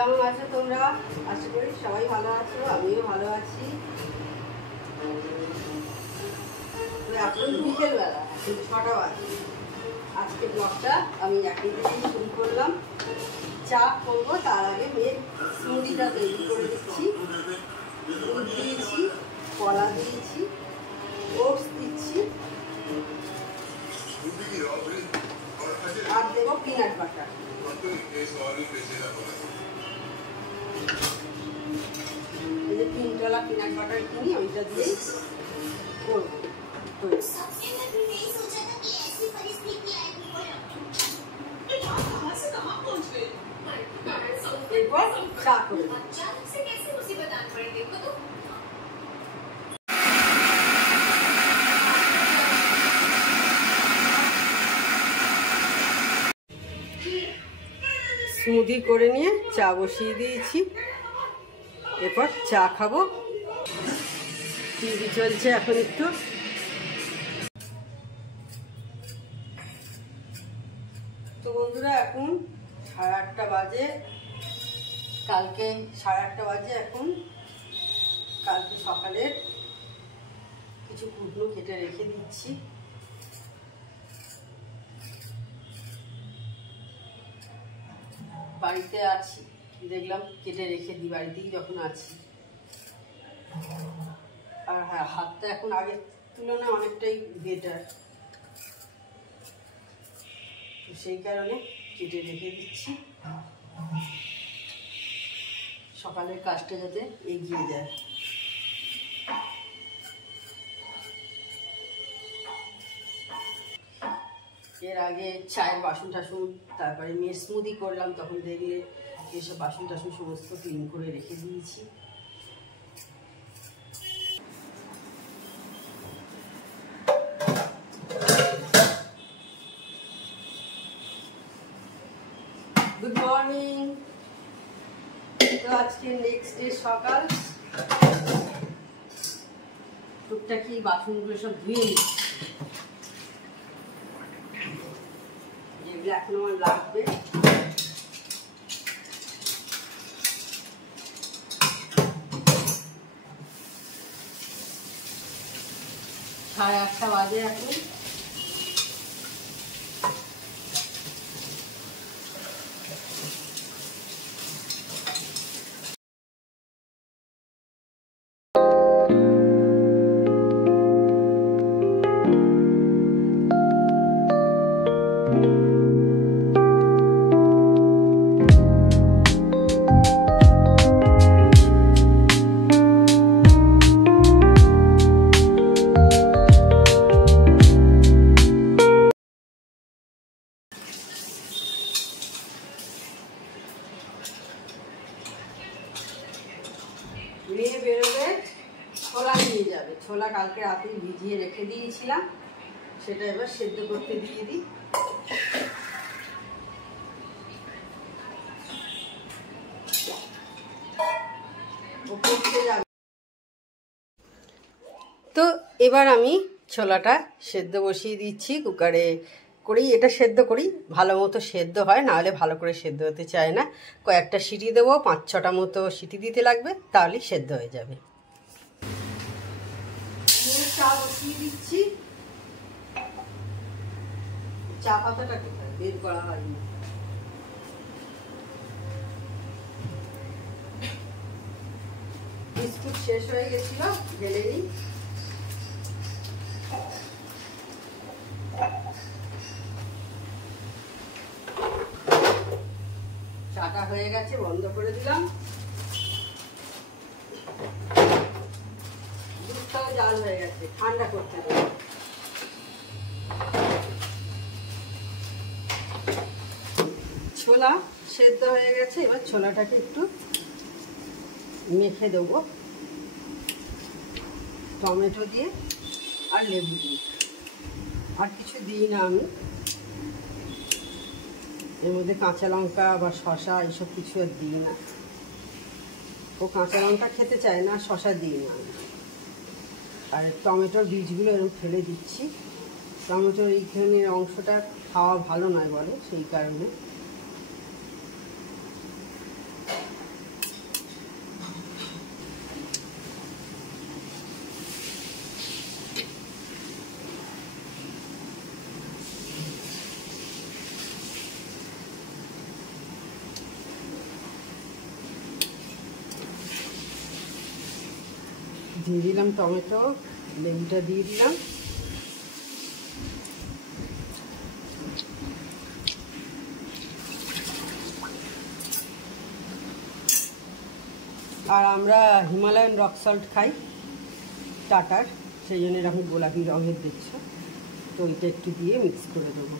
কেমন আছো তোমরা? আশা করি সবাই ভালো আছো, আমিও ভালো আছি। এখন বিকেলবেলা, কিন্তু 6টা বাজে। আজকে ব্লগটা আমি একদিন থেকেই শুরু করলাম। চা করবো, তার আগে মেয়ের স্মুদিটা তৈরি করে দিচ্ছি। দুধ দিয়েছি, কলা দিয়েছি, ওটস দিচ্ছি, আর দেবো পিনাট বাটার। এই যে 3 পিনাট বাটার কিনি, ওইটা দিয়েই করবো। এরপর চা করে স্মুদি করে নিয়ে চা বসিয়ে দিয়েছি। এরপর চা খাবো। টিভি চলছে এখন একটু। তো বন্ধুরা, এখন 8:30 বাজে। কালকে 8:30 বাজে। এখন কালকে সকালে কিছু কুটনো কেটে রেখে দিচ্ছি। বাড়িতে আছি, দেখলাম কেটে রেখে দিই বাড়িতেই যখন আছি। আর হ্যাঁ, হাতটা এখন আগের তুলনায় অনেকটাই বেটার, তো সেই কারণে কেটে রেখে দিচ্ছি, সকালের কাজটা যাতে এগিয়ে যায়। এর আগে চায়ের বাসন টাসন, তারপরে মেয়ের স্মুদি করলাম, তখন দেখলে এসব বাসন টাসন সমস্ত ক্লিন করে রেখে দিয়েছি। Good morning. তো আজকে নেক্সট ডে সকাল। টুকটাকি বাসনগুলো সব ধুয়ে নিচ্ছি, যেগুলো এখন আমার লাগবে। সাড়ে 8টা বাজে এখন। মেয়ে বেরোবে, ছোলা নিয়ে যাবে। ছোলা কালকে রাতেই ভিজিয়ে রেখে দিয়েছিলাম, সেটা এবার সেদ্ধ করতে দিয়ে দিই। তো এবার আমি ছোলাটা সেদ্ধ বসিয়ে দিচ্ছি কুকারে করেই। এটা সেদ্ধ করি, ভালো মতো সেদ্ধ হয়, নাহলে ভালো করে সেদ্ধ হতে চায় না। কয়েকটা সিটি দেবো, 5-6টা মতো সিটি দিতে লাগবে, তাহলেই সেদ্ধ হয়ে যাবে। চা বসিয়ে দিচ্ছি। চা পাতাটা কোথায় বের করা হয়নি। বিস্কুট শেষ হয়ে গেছিল, ঢেলে নিই। চাটা হয়ে গেছে, বন্ধ করে দিলাম। দুধটাও জাল হয়ে গেছে, ঠান্ডা করতে দেবো। ছোলা সেদ্ধ হয়ে গেছে, এবার ছোলাটাকে একটু মেখে দেবো টমেটো দিয়ে আর লেবু দিয়ে। আর কিছু দিই না আমি এর মধ্যে, কাঁচা লঙ্কা বা শসা এইসব কিছু আর দিই না। ও কাঁচা লঙ্কা খেতে চায় না, শসা দিই না আমি। আর টমেটোর বীজগুলো এরকম ফেলে দিচ্ছি। টমেটোর এইখানের অংশটা খাওয়া ভালো নয় বলে, সেই কারণে। দিয়ে দিলাম টমেটো, লেবুটা দিয়ে দিলাম। আর আমরা হিমালয়ান রক সল্ট খাই টাটার, সেই জন্য এরকম গোলাপি রঙের দেখছো, তো ওইটা একটু দিয়ে মিক্স করে দেবো।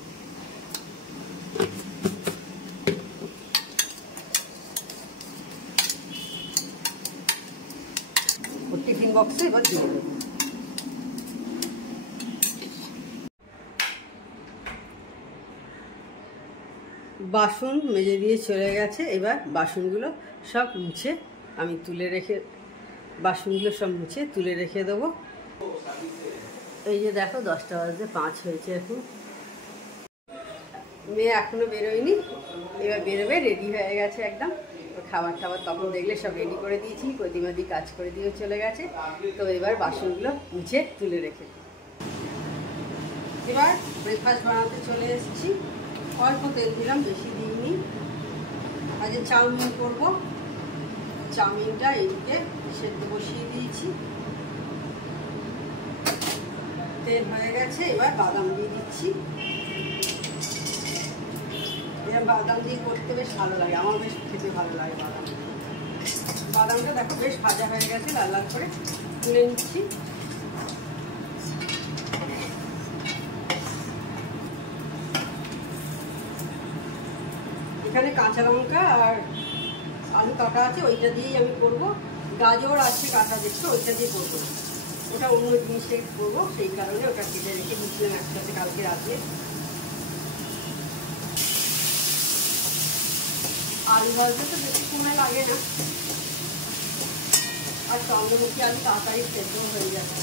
ওর টিফিন বক্সে এবার দিয়ে দেবো। বাসন মেজে দিয়ে চলে গেছে, এবার বাসনগুলো সব মুছে আমি তুলে রেখে, বাসনগুলো সব মুছে তুলে রেখে দেবো। এই যে দেখো 10টা বাজে 5 হয়েছে এখন। মেয়ে এখনো বেরোয়নি, এবার বেরোবে, রেডি হয়ে গেছে একদম। খাবার টাবার তখন দেখলে সব রেডি করে দিয়েছি, প্রতিমাদি কাজ করে দিয়ে চলে গেছে। তো এবার বাসনগুলো মুছে তুলে রেখে এবার ব্রেকফাস্ট বানাতে চলে এসেছি। অল্প তেল দিলাম, বেশি দিইনি। আজ চাউমিন করবো, চাউমিনটা এইদিকে সেদ্ধ বসিয়ে দিয়েছি, তেল হয়ে গেছে। এবার বাদাম দিয়ে দিচ্ছি। এবার বাদাম দিয়ে করতে বেশ ভালো লাগে, আমার বেশ খেতে ভালো লাগে বাদাম। বাদামটা দেখো বেশ ভাজা হয়ে গেছে, লাল লাল করে তুলে নিচ্ছি। এখানে কাঁচা লঙ্কা আর আলু কাটা আছে, ওইটা দিয়েই আমি করবো। গাজর আছে কাটা, দেখছো, ওইটা দিয়ে করবো। ওটা অন্য জিনিসটা করবো, সেই কারণে ওটা কেটে রেখে দিচ্ছিলাম একসাথে কালকে রাতে। আলু ভাজতে তো বেশি সময় লাগে না, আর চন্দ্রমুখী আলু তাড়াতাড়ি সেদ্ধ হয়ে যাবে।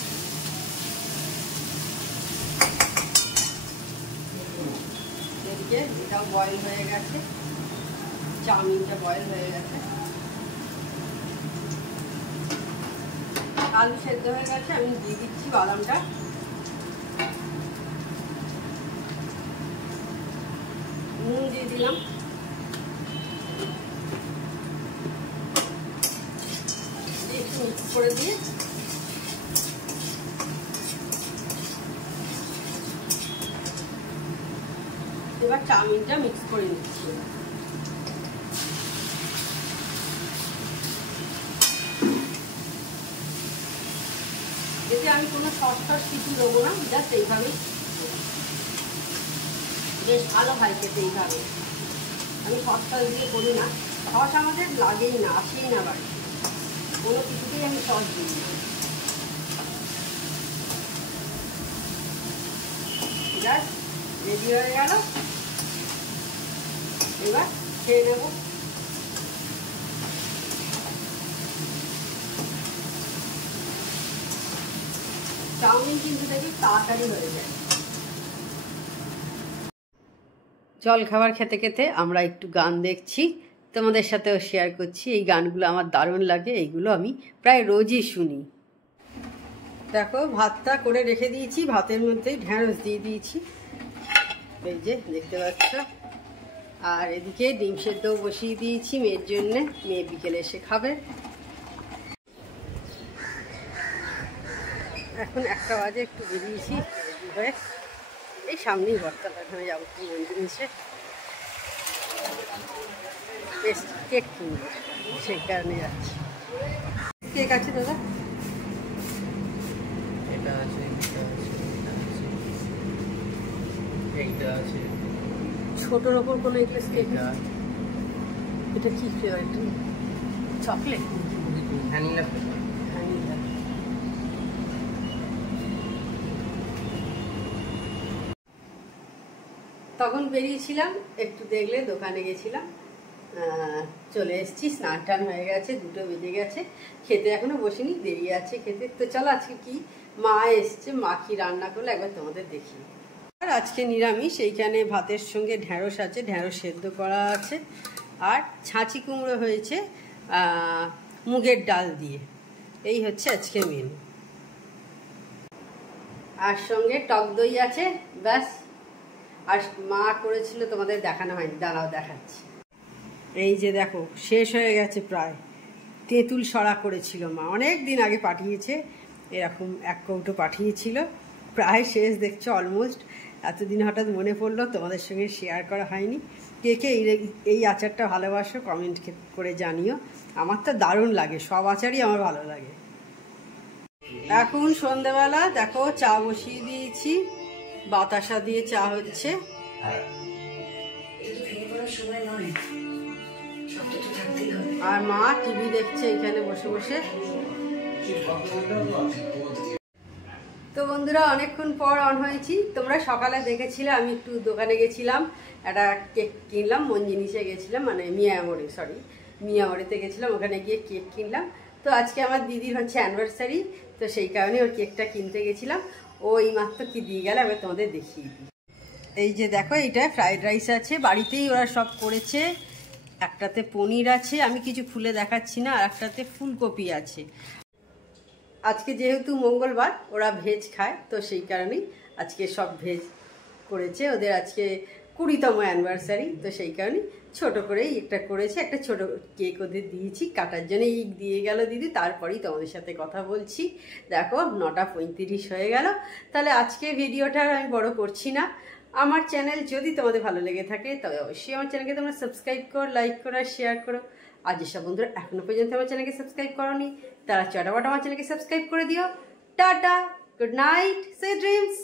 এদিকে এটাও বয়েল হয়ে গেছে, চাউমিনটা বয়েল হয়ে গেছে, আলু সেদ্ধ হয়ে গেছে। আমি দিয়ে দিচ্ছি বাদামটা। নুন দিয়ে দিলাম, একটু মিক্স করে দিয়ে এবার চাউমিনটা মিক্স করে নিচ্ছি। এতে আমি কোনো সস টস কিছু দেবো না, জাস্ট এইভাবেই বেশ ভালো হয় খেতে। এইভাবে আমি সস টস দিয়ে করি না, সস আমাদের লাগেই না, আসেই না বাড়িতে, কোনো কিছুতেই আমি সস দিই না। জাস্ট রেডি হয়ে গেল, এবার খেয়ে নেব। চাউমিন কিন্তু দেখি তাড়াতাড়ি হয়ে যায়। জল খাবার খেতে খেতে আমরা একটু গান দেখছি, তোমাদের সাথেও শেয়ার করছি। এই গানগুলো আমার দারুণ লাগে, এইগুলো আমি প্রায় রোজই শুনি। দেখো ভাতটা করে রেখে দিয়েছি, ভাতের মধ্যেই ঢ্যাঁড়স দিয়ে দিয়েছি, এই যে দেখতে পাচ্ছ। আর এদিকে ডিম সেদ্ধও বসিয়ে দিয়েছি মেয়ের জন্যে, মেয়ে বিকেলে এসে খাবে। এখন 1টা বাজে, একটু বেরিয়েছি রেডি হয়ে, এই সামনেই বটতলাখানে যাবো মন্দির এসে, বেশ কেক কিনবো, সেই কারণে যাচ্ছি। কেক আছে দাদা? এটা আছে, এইটা আছে, ছোটোর ওপর কোনো এগলেস কেক? এটা কি ফ্লেভার? একটু চকলেট, ভ্যানিলা। ভ্যানিলা। তখন বেরিয়েছিলাম, একটু দেখলে দোকানে গেছিলাম, চলে এসেছি। স্নান টান হয়ে গেছে, 2টো বেজে গেছে, খেতে এখনো বসিনি, দেরি আছে খেতে। তো চলো আজকে কি মা এসছে, মা কি রান্না করলো একবার তোমাদের দেখি। আর আজকে নিরামিষ, এইখানে ভাতের সঙ্গে ঢ্যাঁড়স আছে, ঢ্যাঁড়স সেদ্ধ করা আছে, আর ছাঁচি কুমড়ো হয়েছে মুগের ডাল দিয়ে। এই হচ্ছে আজকে মেনু, আর সঙ্গে টক দই আছে, ব্যাস। আর মা করেছিল, তোমাদের দেখানো হয়নি, দাঁড়াও দেখাচ্ছি। এই যে দেখো শেষ হয়ে গেছে প্রায়, তেঁতুল সরা করেছিল মা, অনেক দিন আগে পাঠিয়েছে, এরকম এক কৌটো পাঠিয়েছিল, প্রায় শেষ দেখছো অলমোস্ট। এতদিন হঠাৎ মনে পড়লো তোমাদের সঙ্গে শেয়ার করা হয়নি। কে কে এই আচারটা ভালোবাসো কমেন্ট করে জানিও। আমার তো দারুণ লাগে, সব আচারই আমার ভালো লাগে। এখন সন্ধেবেলা দেখো চা বসিয়ে দিয়েছি, বাতাসা দিয়ে চা হচ্ছে। আর মা টিভি দেখছে এখানে বসে বসে। তো বন্ধুরা অনেকক্ষণ পর অন হয়েছি। তোমরা সকালে দেখেছিলে আমি একটু দোকানে গেছিলাম, একটা কেক কিনলাম, মন জিনিসে গেছিলাম, মানে মিয়ামোড়েতে গেছিলাম, ওখানে গিয়ে কেক কিনলাম। তো আজকে আমার দিদির হচ্ছে অ্যানিভার্সারি, তো সেই কারণে ওর কেকটা কিনতে গেছিলাম। ও এই মাত্র কি দিয়ে গেল, আমি তোমাদের দেখিয়ে দিই। এই যে দেখো, এইটা ফ্রাইড রাইস আছে, বাড়িতেই ওরা সব করেছে। একটাতে পনির আছে, আমি কিছু খুলে দেখাচ্ছি না, আর একটাতে ফুলকপি আছে। আজকে যেহেতু মঙ্গলবার, ওরা ভেজ খায়, তো সেই কারণেই আজকে সব ভেজ করেছে। ওদের আজকে 20তম অ্যানিভার্সারি, তো সেই কারণেই ছোট করেই একটা করেছে, একটা ছোট কেক ওদের দিয়েছি কাটার জন্য। এই দিয়ে গেল দিদি, তারপরেই তোমাদের সাথে কথা বলছি। দেখো 9:35 হয়ে গেল। তাহলে আজকে ভিডিওটা আমি বড় করছি না। আমার চ্যানেল যদি তোমাদের ভালো লেগে থাকে তবে অবশ্যই আমার চ্যানেলকে তোমরা সাবস্ক্রাইব করো, লাইক করো আর শেয়ার করো। আর যেসব বন্ধুরা এখনো পর্যন্ত আমার চ্যানেলকে সাবস্ক্রাইব করোনি, তারা চটাপট আমার চ্যানেলকে সাবস্ক্রাইব করে দিও। Tata, good night, sweet dreams.